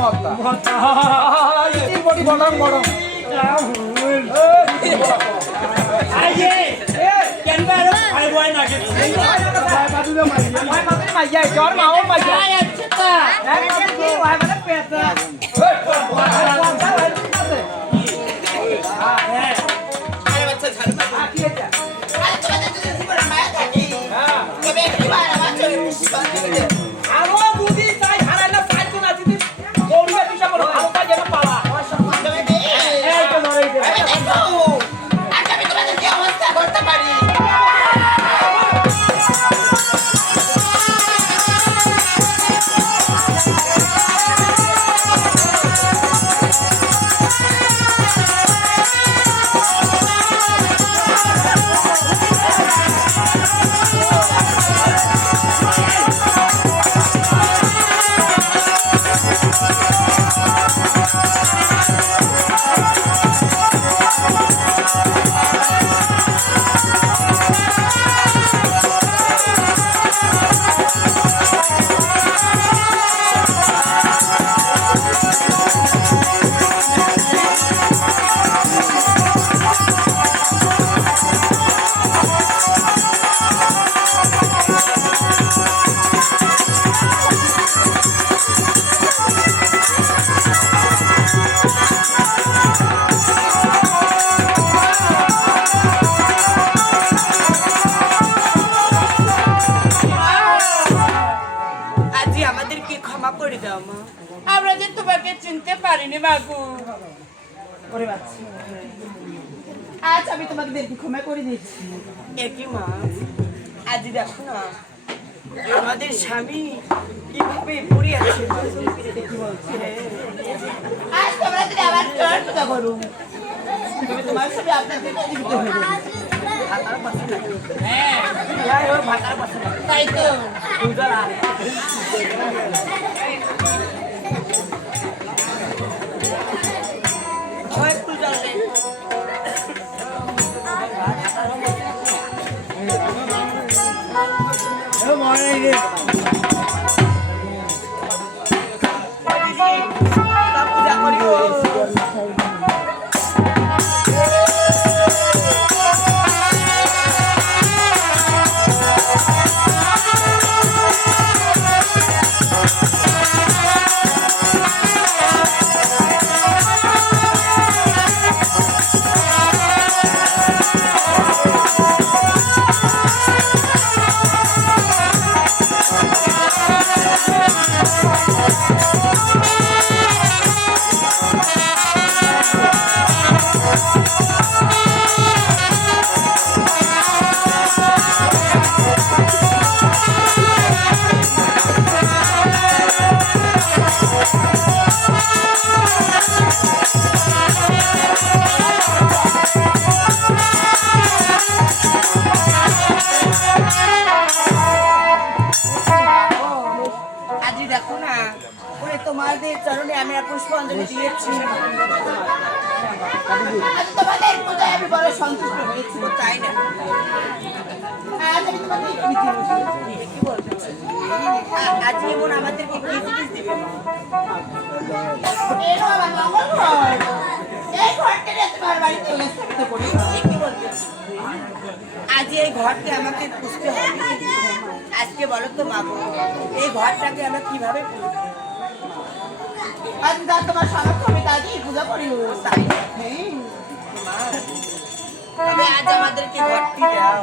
মহাত্মা মহাত্মা ইতির বডি বড়ং বড়ং রাহুল ইতির বড় আইয়ে কেন বারো আই বয় না কে ভাই বাদুলে মাইয়া ভাই বাদুলে মাইয়া জর মাও মাইয়া আই আছে তা চিনতে বাবু ওরে বাচ্চা। আজ আমি তোমাদেরকে ক্ষমা করে দিচ্ছি। একই মা? আজ দেখো না আমাদের স্বামী কীভাবে পড়ে আছে। আজ তোমরা যদি আবার চোর পূজা করো তবে তোমার সাথে আপনাদের পাশে লাগে হ্যাঁ। তাই তো। ও মরে আজ তাই না? আজ আমি তোমাদের আজ এমন আমাদেরকে। এই ঘরটা তোমার বাড়িতে এই ঘরকে আমাকে পুষতে হবে। আজকে বলো তো মা এই ঘরটাকে আমরা কীভাবে পুষবো? আজ যা তোমার সামর্থ্য আমি তাকেই পূজা করি তাই হ্যাঁ। তবে আজ আমাদেরকে ঘরটি দাও।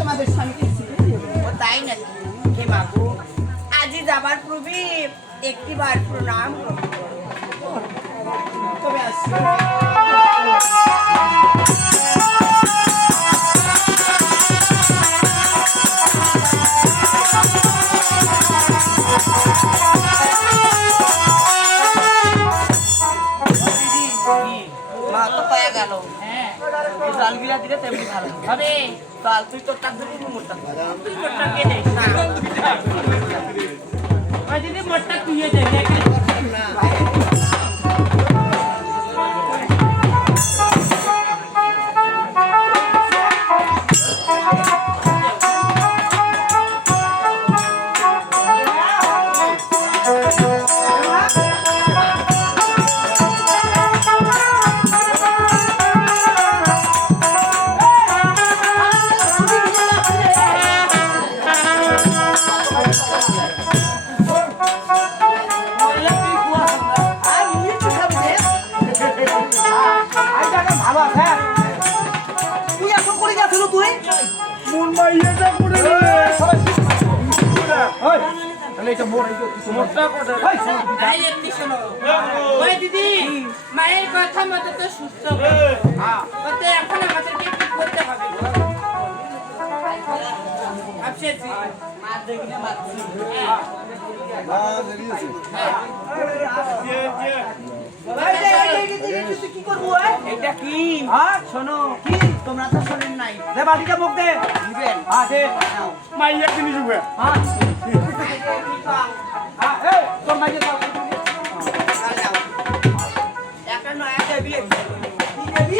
তোমাদের স্বামীকে ও তাই নাকি? হে আজই যাবার পূর্বে একটিবার প্রণাম। তবে আসি মা তো পায়া গেল হ্যাঁ এই জলগুলা দিলে তেমনি ভালো হবে। হবে চল তুই তোর টাক ধরে মোটা তুই মোটটা কে দে না ওই দিদি মোটটা তুই দে দেখ না মাইয়াটা করে দিলে। তাহলে এটা মোর এই তো মোরটা কোটে এই একটু শোনো ওই দিদি মায়ের কথা মতো তো সুস্থ। হ্যাঁ তো এখন আমাদেরকে কি করতে হবে? আপসে জি কি করব এটা কি? হ্যাঁ শোনো কি? তোমরা তো শোনেন নাই। দে বাটিটা মুখ দে। দিবেন হ্যাঁ দে। মাইয়া কিনে যাবে হ্যাঁ। হ্যাঁ এই তোর মাইকে দাও। একটা নয়া দেবি কি দেবী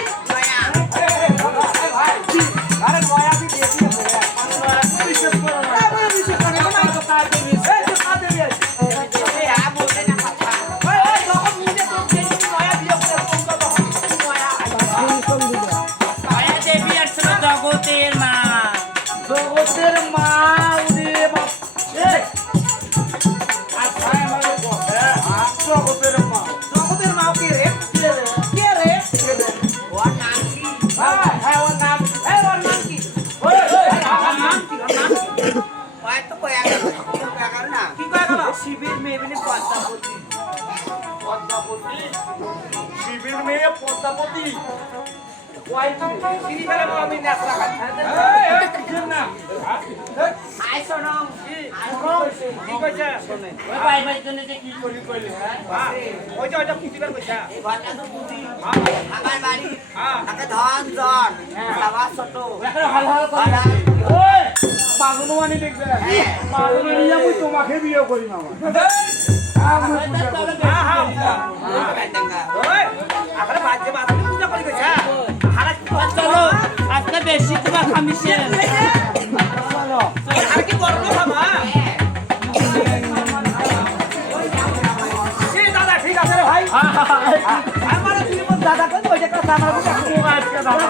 জগতের মা উনি বাপ জগতের মা জগতের মা কে রে? কে রে? ওর নাম কি? হ্যাঁ হ্যাঁ ওর নাম এই ওর নাম কি? ওই ওই ওর নাম কি? ওর নাম কি? ওই তো কয়া গেল কয়া গেল না। কি কয় গেল? শিবির মেয়ে পদ্মাবতী। পদ্মাপতি শিবির মেয়ে পদ্মাপতি তোমাকে বিয়ে করি মামা হ্যাঁ। চলো আজকে বেশি তোমার খামিছে। আর কি বাবা সে দাদা ঠিক আছে রে ভাই। আমার দাদা কথা আমার আজকে দাদা